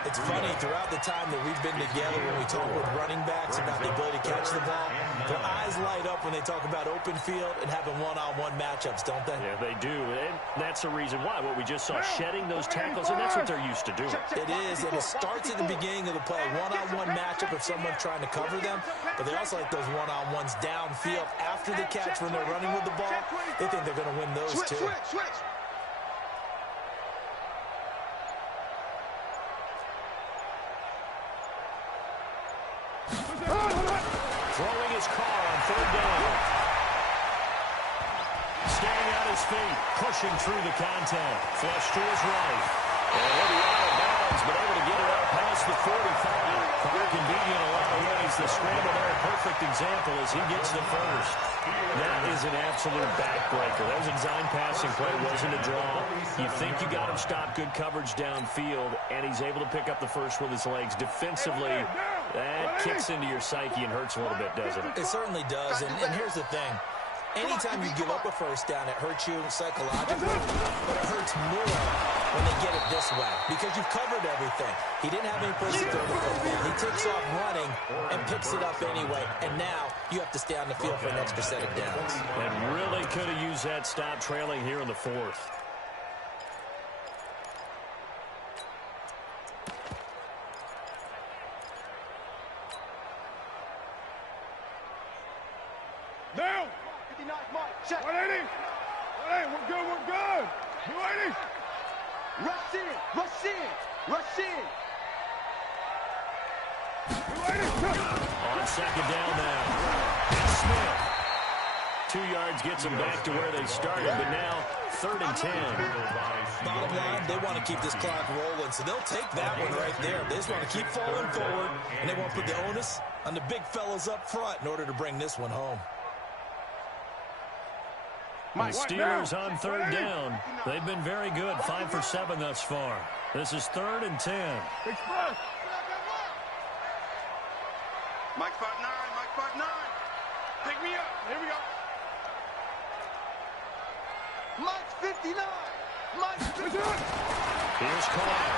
It's funny, throughout the time that we've been together, when we talk with running backs about the ability to catch the ball, their eyes light up when they talk about open field and having one-on-one matchups, don't they? Yeah, they do. And that's the reason why. What we just saw, shedding those tackles, and that's what they're used to doing. It is, and it starts at the beginning of the play. One-on-one matchup if someone's trying to cover them, but they also like those one-on-ones downfield after the catch when they're running with the ball. They think they're going to win those too. Switch. Throwing his car on third down. Staying on his feet, pushing through the contact. Flush to his right. And he'll be out of bounds, but able to get it out past the 45. Far convenient in a lot of ways. The scramble there, a perfect example as he gets the first. That is an absolute backbreaker. That was a design passing play. It wasn't a draw. You think you got him stopped, good coverage downfield, and he's able to pick up the first with his legs. Defensively, that kicks into your psyche and hurts a little bit, doesn't it? It certainly does, and here's the thing. Anytime you give up a first down, it hurts you psychologically, but it hurts more when they get it this way because you've covered everything. He didn't have any place to throw the football. He takes off running and picks it up anyway, and now you have to stay on the field for an extra set of downs. And really could have used that stop trailing here in the fourth. Now! 59, Mike, check. 180. Hey, we're good, we're good. You ready? Rush in, rush in, rush in. You ready? On second down now. It's Smith. 2 yards gets them back to where they started, but now 3rd and 10. Bottom line, they want to keep this clock rolling, so they'll take that one right there. They just want to keep falling forward, and they won't put the onus on the big fellas up front in order to bring this one home. The Steelers on 3rd down. They've been very good, 5 for 7 thus far. This is 3rd and 10. Express. Mike 5'9", Mike 5'9". Pick me up. Here we go. Mike's 59. Mike's 59. Here's Carr.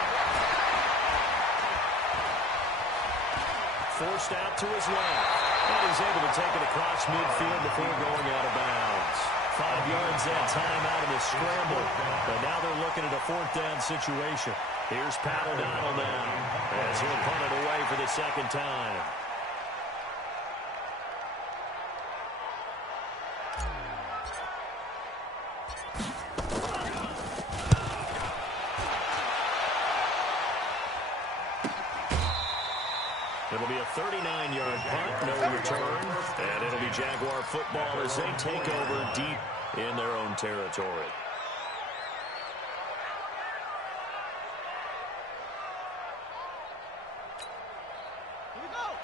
Forced out to his left. And he's able to take it across midfield before going out of bounds. 5 yards that time out of the scramble. But now they're looking at a 4th down situation. Here's Pat O'Donnell now as he'll punt it away for the 2nd time. It'll be a 39-yard punt, no return, and it'll be Jaguar football as they take over deep in their own territory.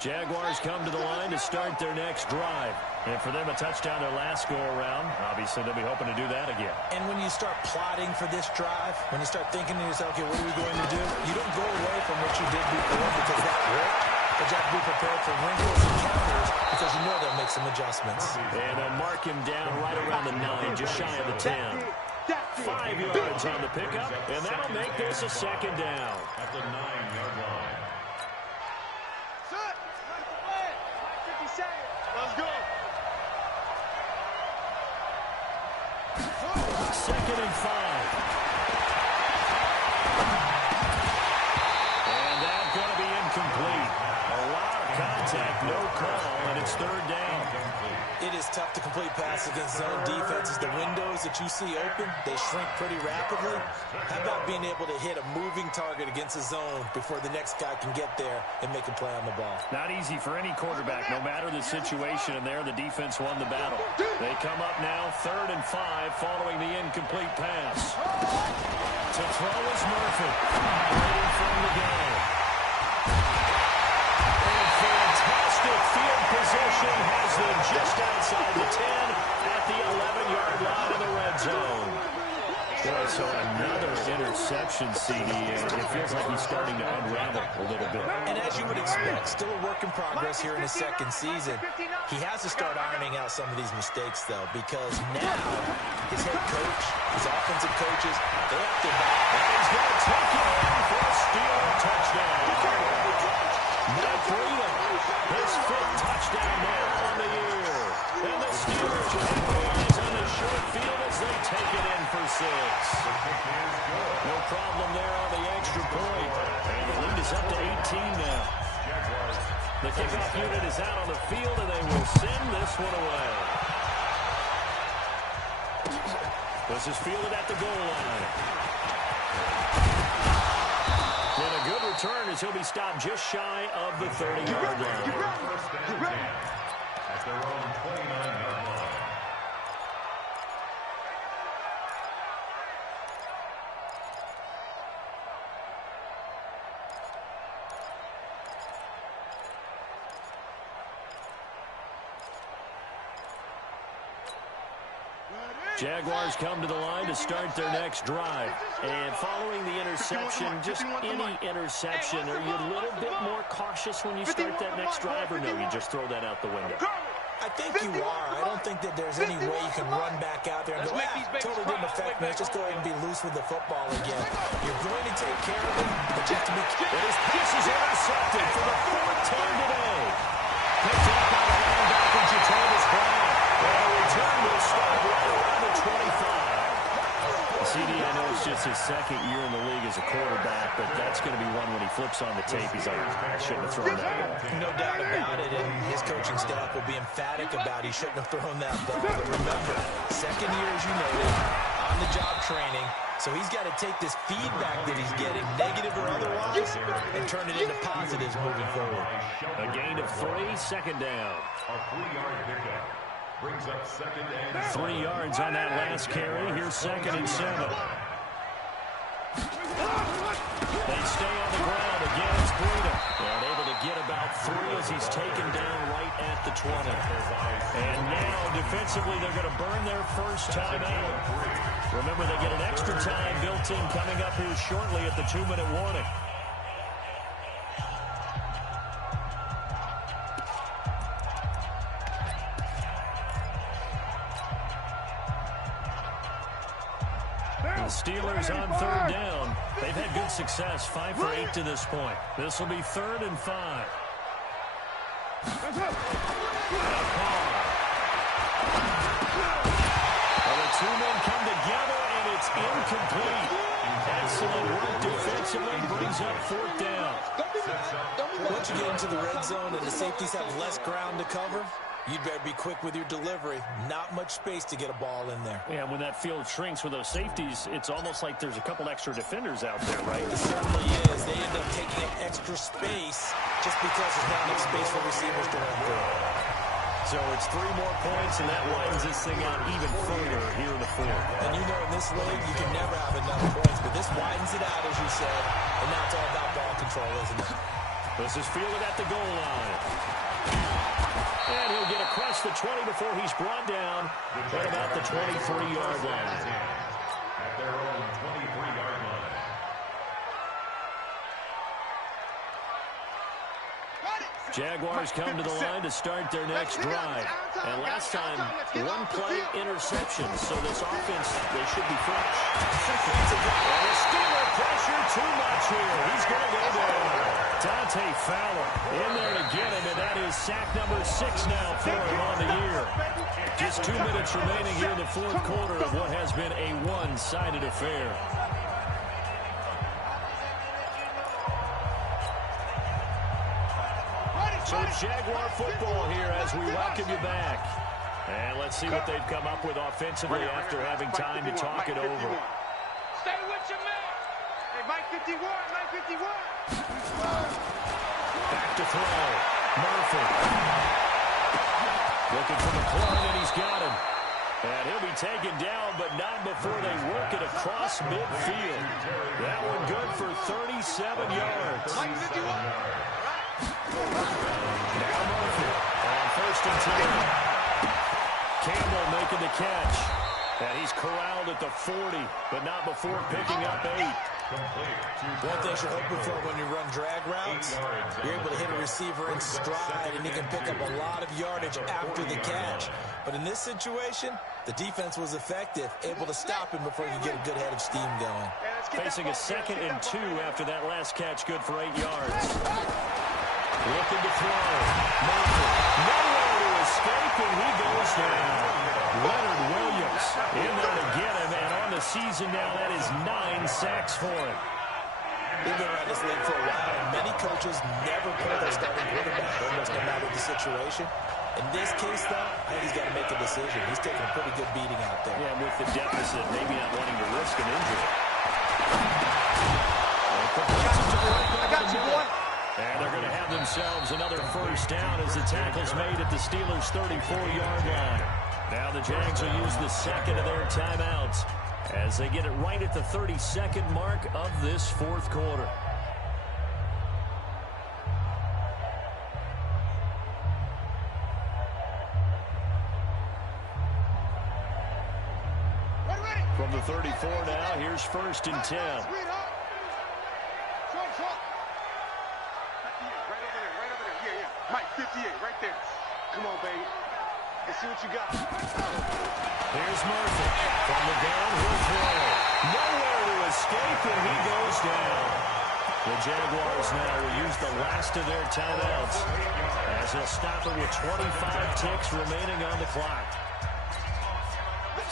Jaguars come to the line to start their next drive. And for them, a touchdown their last go-around. Obviously, they'll be hoping to do that again. And when you start plotting for this drive, when you start thinking to yourself, okay, what are we going to do? You don't go away from what you did before because that worked. But you have to be prepared for wrinkles and counters because you know they'll make some adjustments. And they'll mark him down right around the 9, just shy of the 10. 5 yards on the pickup, and that'll make this a 2nd down. At the 9-yard line. Let's go. 2nd and 5. And that's going to be incomplete. A lot of contact, no call, and it's 3rd down. It is tough to complete passes against zone defenses. The windows that you see open, they shrink pretty rapidly. How about being able to hit a moving target against a zone before the next guy can get there and make a play on the ball? Not easy for any quarterback, no matter the situation, and there the defense won the battle. They come up now 3rd and 5 following the incomplete pass. To throw is Murphy, right in front of the game. And fantastic field position has them just outside the 10 at the 11-yard line of the red zone. Boy, so another interception, CD, and it feels like he's starting to unravel a little bit. And as you would expect, still a work in progress here in his 2nd season. He has to start ironing out some of these mistakes, though, because now his head coach, his offensive coaches, they have to back. And he's going to take it in for a Steeler touchdown. Matt Breida, his 5th touchdown now on the year. And the Steelers capitalize on the short field as they take it in for 6. No problem there on the extra point. And the lead is up to 18 now. The kickoff unit is out on the field, and they will send this one away. This is fielded at the goal line. And a good return as he'll be stopped just shy of the 30-yard line. At their own 29-yard line. Jaguars come to the line to start their next drive. And following the interception, just any interception, are you a little bit more cautious when you start that next drive, or no, you just throw that out the window? I think you are. I don't think that there's any way you can run back out there and go, totally didn't affect me. Let's just go ahead and be loose with the football again. You're going to take care of it, but you have to be careful. His pass is intercepted for the 4th time today. Picked up by the linebacker, Jatavis Brown. And a return will start right around the 25. CD, I know it's just his second year in the league as a quarterback, but that's going to be one when he flips on the tape, he's like, I shouldn't have thrown that ball. No doubt about it, and his coaching staff will be emphatic about he shouldn't have thrown that ball. But remember, second year, as you noted, on-the-job training, so he's got to take this feedback that he's getting, negative or otherwise, and turn it into positives moving forward. A gain of 3, second down. A 3-yard pickup. Brings up second and 3 yards on that last carry. Here's second and 7. They stay on the ground. Again, it's Breida. And able to get about 3 as he's taken down right at the 20. And now, defensively, they're going to burn their first timeout. Remember, they get an extra time built in coming up here shortly at the 2-minute warning. The Steelers on third down. They've had good success, 5 for 8 to this point. This will be 3rd and 5. Well, the 2 men come together, and it's incomplete. Excellent work defensively, brings up 4th down. Once you get into the red zone and the safeties have less ground to cover, you'd better be quick with your delivery. Not much space to get a ball in there. Yeah, when that field shrinks with those safeties, it's almost like there's a couple extra defenders out there, right? It certainly is. They end up taking up extra space just because there's not enough space for receivers to run through. So it's 3 more points, and that widens this thing out even further here in the 4th. And you know, in this league, you can never have enough points, but this widens it out, as you said, and now it's all about ball control, isn't it? This is fielded at the goal line. And he'll get across the 20 before he's brought down at about the 23-yard line. at their own 23-yard line. Jaguars come to the line to start their next drive. And last time, 1-play interception. So this offense, they should be fresh. And the Steeler pressure too much here. He's going to go down. Dante Fowler in there to get him, and that is sack number 6 now for him on the year. Just 2 minutes remaining here in the 4th quarter of what has been a one-sided affair. So it's Jaguar football here as we welcome you back. And let's see what they've come up with offensively after having time to talk it over. Stay with your man. Hey, Mike 51, Mike 51. Back to throw. Murphy. Looking for McClellan, and he's got him. And he'll be taken down, but not before they work it across midfield. That one good for 37 yards. Mike 51. Now Murphy on 1st and 10. Campbell making the catch. And he's corralled at the 40, but not before picking up 8. One thing you're hoping for when you run drag routes, you're able to hit a receiver in stride, and he can pick up a lot of yardage after the catch. But in this situation, the defense was effective, able to stop him before he could get a good head of steam going. Facing a 2nd and 2 after that last catch, good for 8 yards. Looking to throw. Murphy. Nowhere to escape, and he goes down. Leonard Williams in there to get him, and on the season now, that is 9 sacks for him. We've been around this league for a while, and many coaches never play their starting quarterback, almost no matter the situation. In this case, though, I think he's got to make a decision. He's taking a pretty good beating out there. Yeah, with the deficit, maybe not wanting to risk an injury. I got you, boy. And they're going to have themselves another first down as the tackle's made at the Steelers' 34-yard line. Now the Jags will use the second of their timeouts as they get it right at the 32nd mark of this 4th quarter. From the 34 now, here's 1st and 10. Mike, 58, right there. Come on, baby. Let's see what you got. Here's Murphy. From the gun, he'll throw. Nowhere to escape, and he goes down. The Jaguars now will use the last of their timeouts as they'll stop it with 25 ticks remaining on the clock.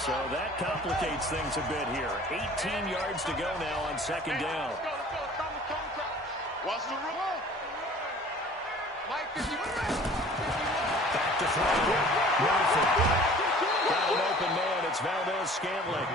So that complicates things a bit here. 18 yards to go now on second down. Watch the run. Back to throw. Murphy. Got an open man. It's Valdez-Scantling.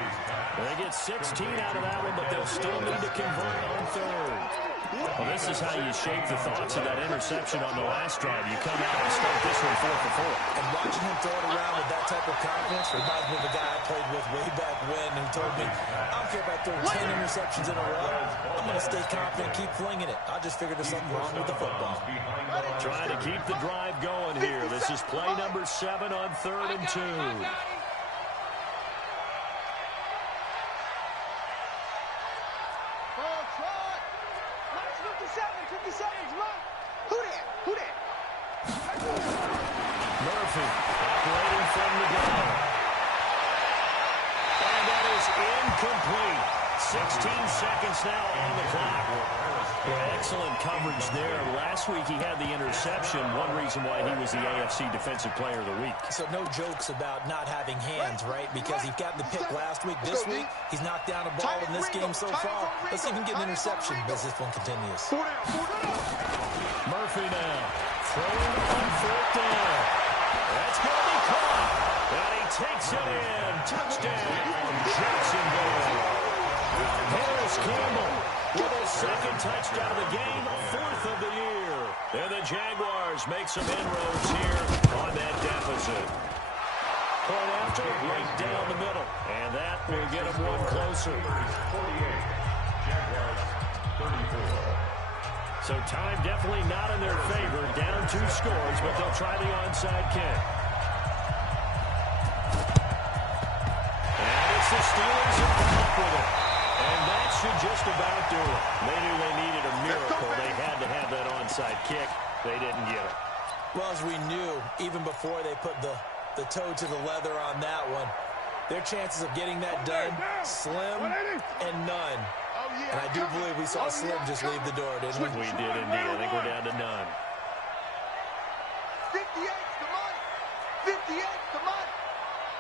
They get 16 out of that one, but they'll still need to convert on third. Well, this is how you shape the thoughts of that interception on the last drive. You come out and start this one 4 for 4. And watching him throw it around with that type of confidence reminds me of a guy I played with way back when who told me, I don't care if I throw 10 interceptions in a row. I'm going to stay confident, keep flinging it. I just figured there's something wrong with the football. Trying to keep the drive going here. This is play number 7 on 3rd and 2. Murphy operating from the gun. And that is incomplete. 16 seconds now on the clock. Excellent coverage there. Last week he had the interception. One reason why he was the AFC Defensive Player of the Week. So no jokes about not having hands, right? Because he got the pick last week. This week, he's knocked down a ball in this game so far. Let's see if he can get an interception as this one continues. Murphy now throwing on 4th down. That's going to be caught. And he takes it in. Touchdown, Jacksonville. Harris Campbell with a second touchdown of the game, 4th of the year. And the Jaguars make some inroads here on that deficit. Point after, right down the middle. And that will get them one closer. 48. Jaguars 34. So time definitely not in their favor. Down 2 scores, but they'll try the onside kick. And it's the Steelers who come up with it. And that should just about do it. They knew they needed a miracle. They had to have that onside kick. They didn't get it. Well, as we knew, even before they put the toe to the leather on that one, their chances of getting that done, slim and none. And I do believe we saw Slim just leave the door, didn't we? We did indeed. I think we're down to none. 58's the money. 58's the money.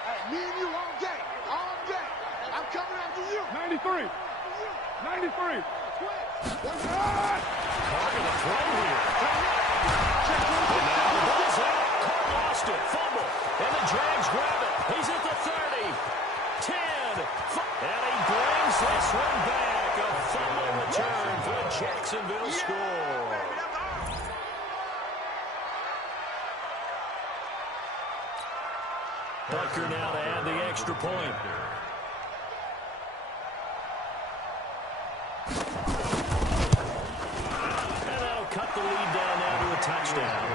Hey, me and you all game. All game. I'm coming after you. 93. 93. Carr in the throw here. And now the ball's out. Carr lost it. Fumble. And the Jags grab it. He's at the 30. 10. And he brings this one back. A fumble return for the Jacksonville score. Butker now to add the extra point. And that'll cut the lead down now to a touchdown.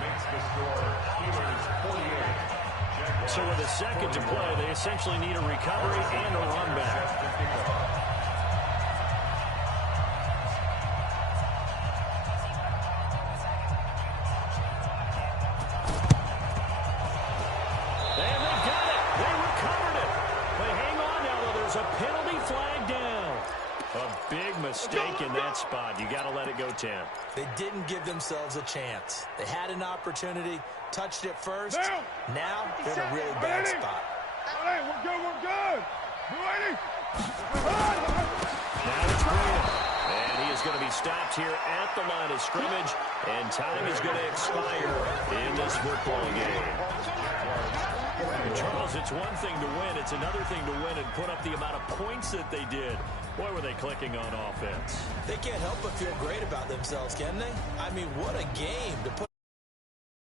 Makes the score Steelers 48. So with a second to play, they essentially need a recovery and a run back. And they got it. They recovered it. They hang on now, though. There's a penalty flag down. A big mistake in that spot. You got to let it go, Tim. They didn't give themselves a chance. They had an opportunity, touched it first. Now they're in a really bad spot. Hey, we're good, we're good. Now it's Graham. And he is going to be stopped here at the line of scrimmage. And time is going to expire in this football game. Charles, it's one thing to win. It's another thing to win and put up the amount of points that they did. Boy, were they clicking on offense. They can't help but feel great about themselves, can they? I mean, what a game to put.